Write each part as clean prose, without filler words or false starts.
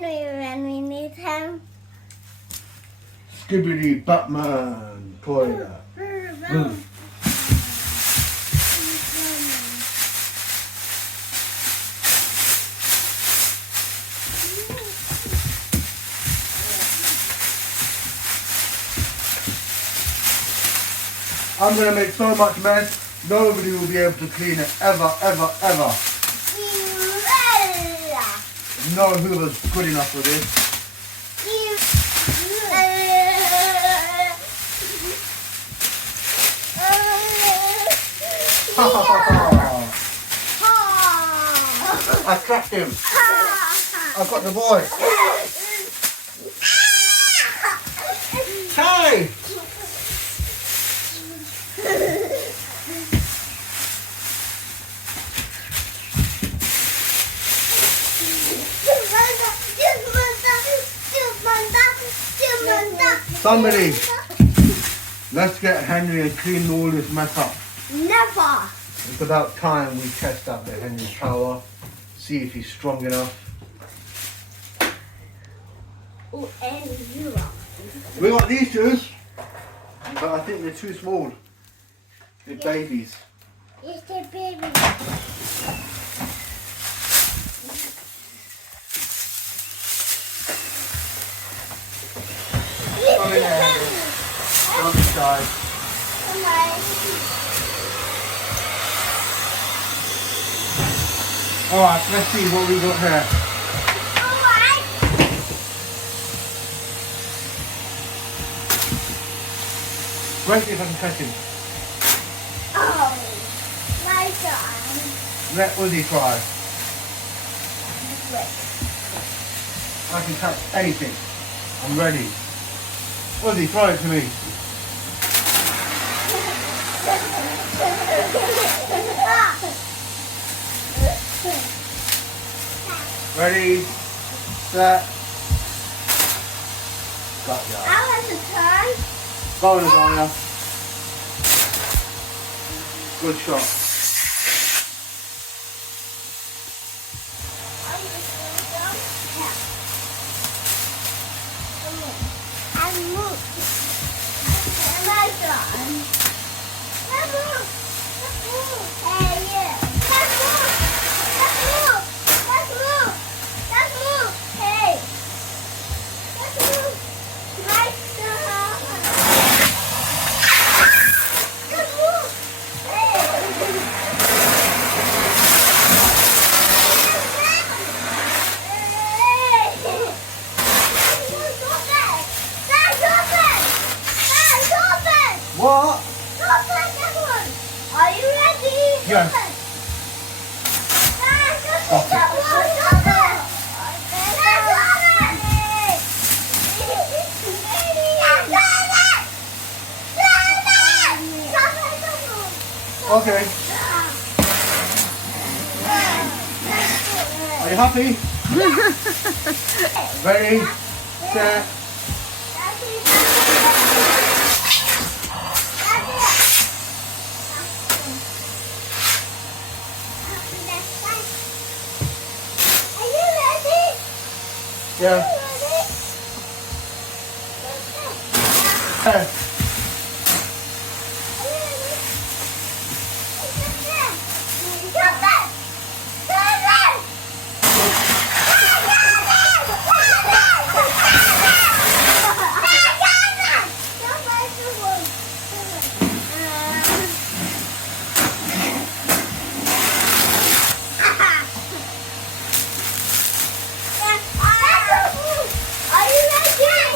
when we need him. Skibbity Batman toilet. I'm gonna make so much mess, nobody will be able to clean it ever, ever, ever. No Hoover's good enough for this. I trapped him. I got the boy. Hey! Somebody, let's get Henry and clean all this mess up. Never. It's about time we test out the Henry power, see if he's strong enough. Oh, and you are. We got these two, but I think they're too small. They're babies. It's a baby. Come in there. Come on this side. Alright, let's see what we got here. Alright. Wait, if I can catch him. Oh, my God. Let Uzi try. Wait. I can catch anything. I'm ready. Uzi, throw it to me. Ready, set, got ya. I want to turn. Go on, Lasagna. Good shot. And move. And my God. Let's move. Let's move. Hey, yeah. Let's move. Let's move. Let's move. Let's move. Hey. Let's move. My God. Let's move. Hey. What? Are you ready? Yes. Okay. Are you happy? Ready, set. Yeah. Hey. Are you ready?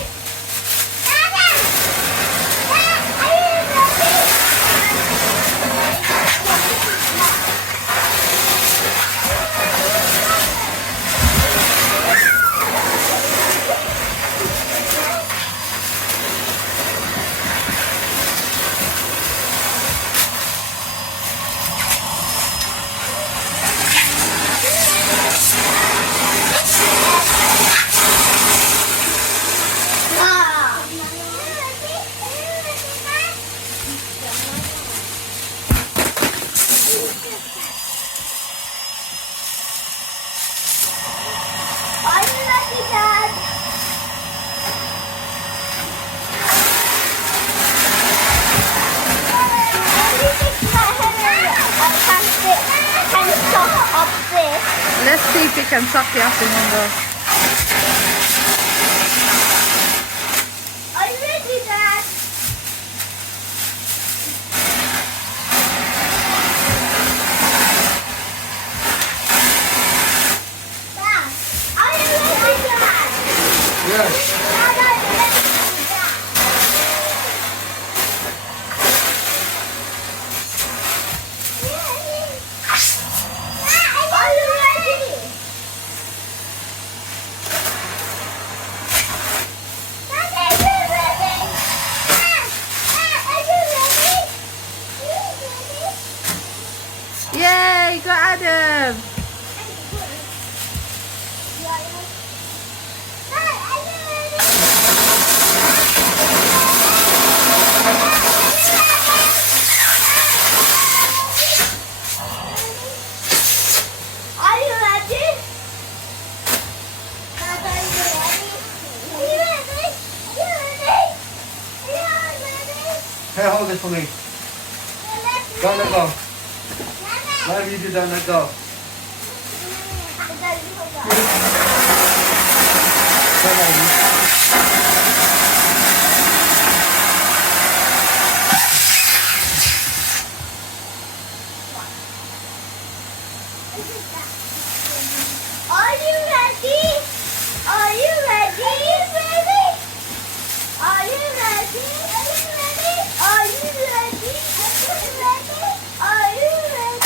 let's see if we can suck it up in one go. Are you ready, Dad? Dad, are you ready, Dad? Yes. Dad, are you ready, Dad? Are you ready? Dad, are you ready? Dad, are you ready? Yay, got Adam. Are you ready? Dad, are you ready? Are you ready? Are you ready? Hey, hold this for me. Don't let go. Whatever you do, don't let go. Don't let me. Are you ready? Are you ready? Are you ready? Are you ready? Are you ready?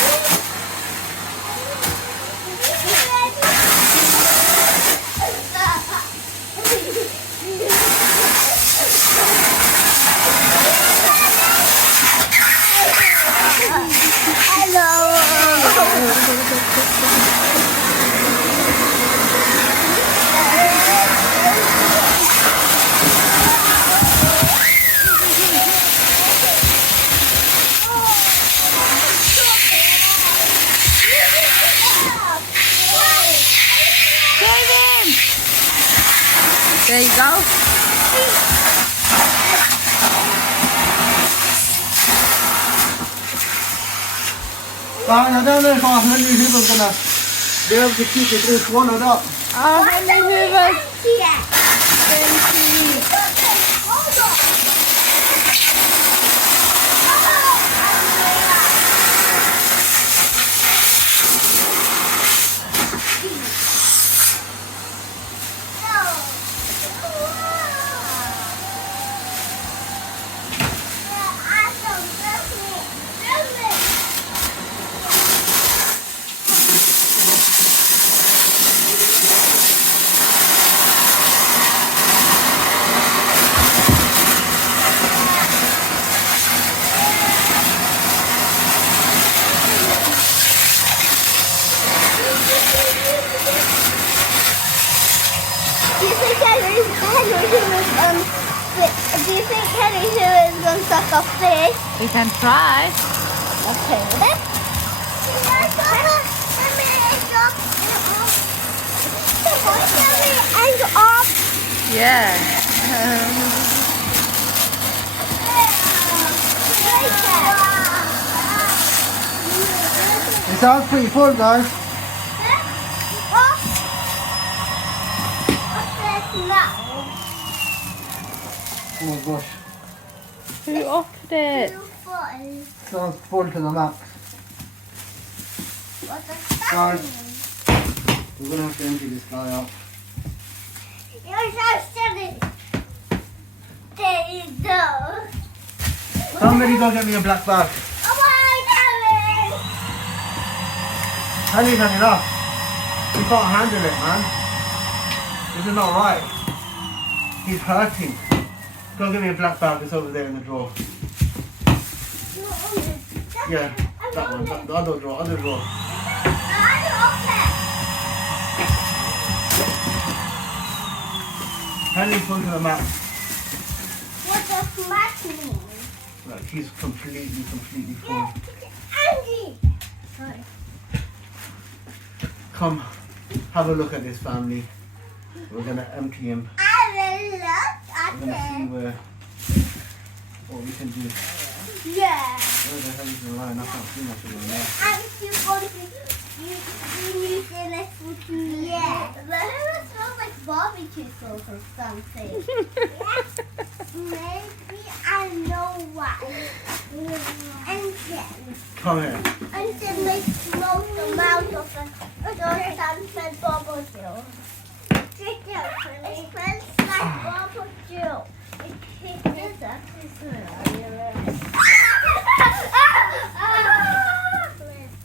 David! There you go. Fine, I don't know if our Henry Hoover's gonna be able to keep it this one or not. Oh, Henry Hoover. Do you think Henry Hoover is going to suck off fish? We can try. Okay, then. And off. Yeah. It sounds pretty full, guys. Oh my gosh. Who offered it? Sounds full to the max. Guys, we're gonna have to empty this guy out. You're so silly. There you go. Somebody go get me a black bag. Oh my God. Henry's had enough. You can't handle it, man. This is not right. He's hurting. Go get me a black bag. It's over there in the drawer. Yeah, that one. The other drawer. Other drawer. Henry's full to the max. What does that mean? Like he's completely full. Andy. Sorry. Come, have a look at this family. We're gonna empty him. I will look at We're gonna see it. what we can do. Yeah. Where the hell is the line? I can't see much of the line. I'm still going to use it or something. Maybe I know why. And Come here. then they smoke the mouth of the sunset bubble gel. It smells like bubble gel.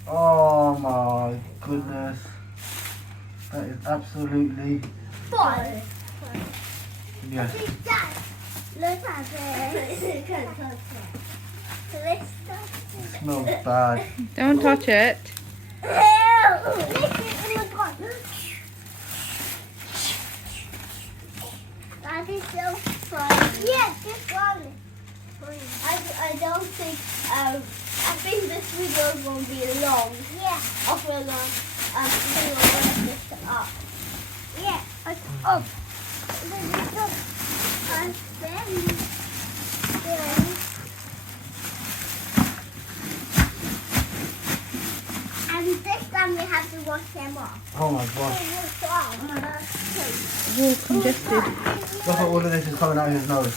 Oh my goodness. That is absolutely, Fun. yes. Look at it. It smells bad. Don't touch it. That is so fun. Yeah, just one. I don't think I think this video won't be long. Yeah. Of a long we will wrap this up. Yeah. Up. And this time we have to wash them off. Oh my gosh. Oh, congested. Look at all of this is coming out of his nose.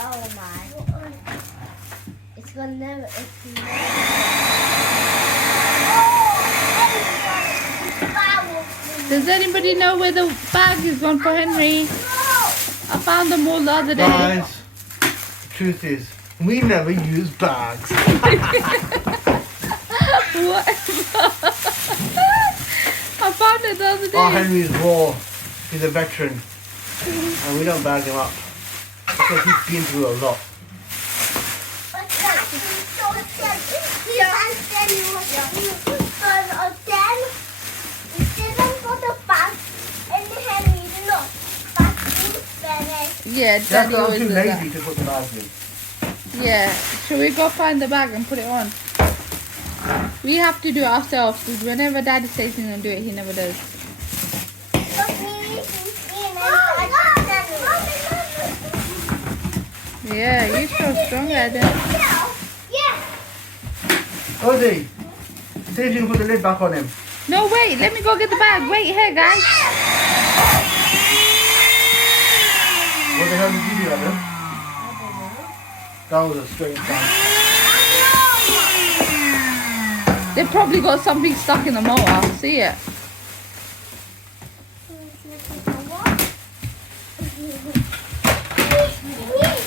Oh my. It's gonna never. Does anybody know where the bag is gone for Henry? I found them all the other day. Guys, the truth is, we never use bags. What? I found it the other day. Our Henry's raw. He's a veteran. And we don't bag him up. Because he's been through a lot. Yeah, That's Daddy because I'm always too does that. lazy to put the bags in. Yeah. Shall we go find the bag and put it on? We have to do it ourselves because whenever Daddy says he's going to do it, he never does. Yeah, you're so strong, Adam. Ozzy, see if you can put the lid back on him. No, wait. Let me go get the bag. Wait here, guys. What the hell did you do, Adam? That was a strange sound. They probably got something stuck in the motor. See it?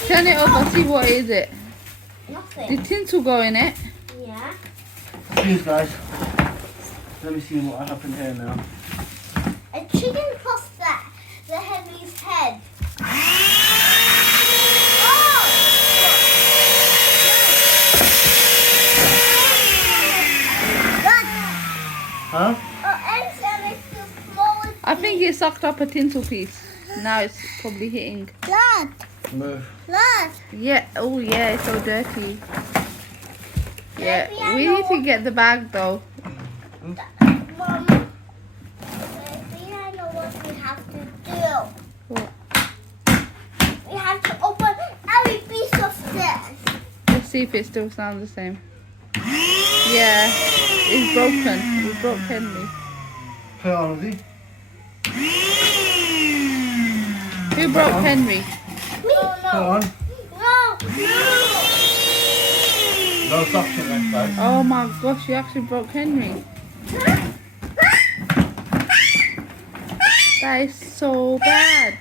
Turn it over. See what is it. The Nothing. tinsel go in it. Yeah. Please, guys. Let me see what happened here now. A chicken crossed the Henry's head. Huh? I think it sucked up a tinsel piece. Now it's probably hitting. Move. Yeah. Oh, yeah. It's so dirty. Yeah. Maybe I We know need to get the bag though. Mom, maybe I know what we have to do. What? We have to open every piece of this. Let's see if it still sounds the same. Yeah. It's broken. We broke Henry. Put it on, Ozzy. Who broke Henry? Put it on. No suction next time. Oh my gosh, you actually broke Henry. That is so bad.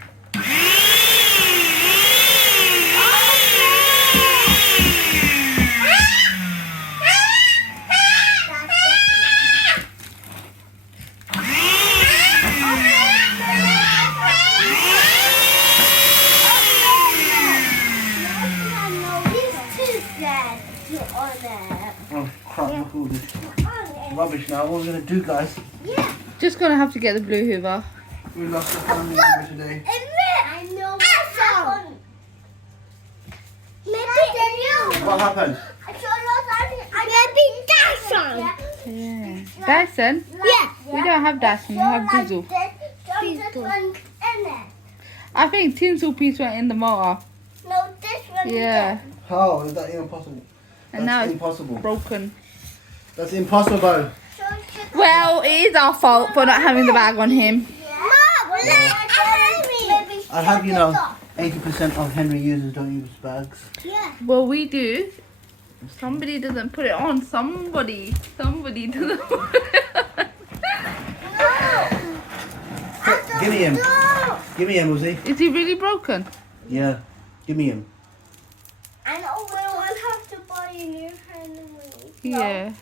Oh crap, look at all this rubbish now. What are we going to do, guys? Just gonna have to get the blue Hoover. We lost the family member today. I know what's happened. Maybe What happened? Maybe Dyson. Yeah. Dyson? Yeah. We don't have Dyson, we have Diesel. I think tinsel piece went in the motor. No, this one. Yeah. How is that even possible? And now That's it's impossible. broken. That's impossible. Well, it is our fault for not having the bag on him. I'll have you know, 80% of Henry users don't use bags. Yeah. Well, we do. Somebody doesn't put it on. Somebody doesn't put it on. Give me him. Give me him, Uzi. Is he really broken? Yeah. Give me him. And we'll have to buy a new Henry. Yeah.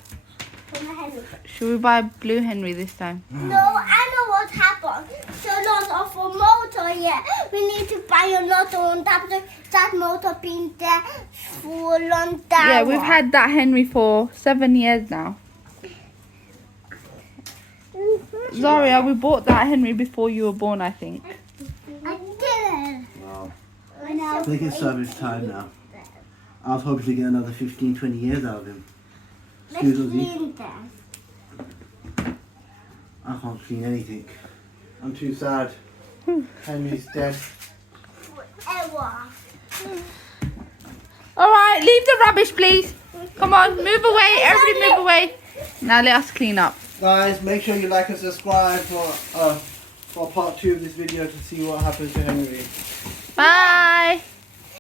From the Henry. Should we buy blue Henry this time? No, I know what happened. So not off a motor yet. We need to buy another one. That motor being there for a long time. Yeah, we've had that Henry for 7 years now. Zaria, we bought that Henry before you were born, I think. I didn't. Wow. I know. I think it's service time now. I was hoping to get another 15, 20 years out of him. Let's Excuse me. clean them. I can't clean anything. I'm too sad. Henry's dead. Ever. Alright, leave the rubbish, please. Come on, move away. Everybody move away. Now let us clean up. Guys, make sure you like and subscribe for part 2 of this video to see what happens to Henry. Bye.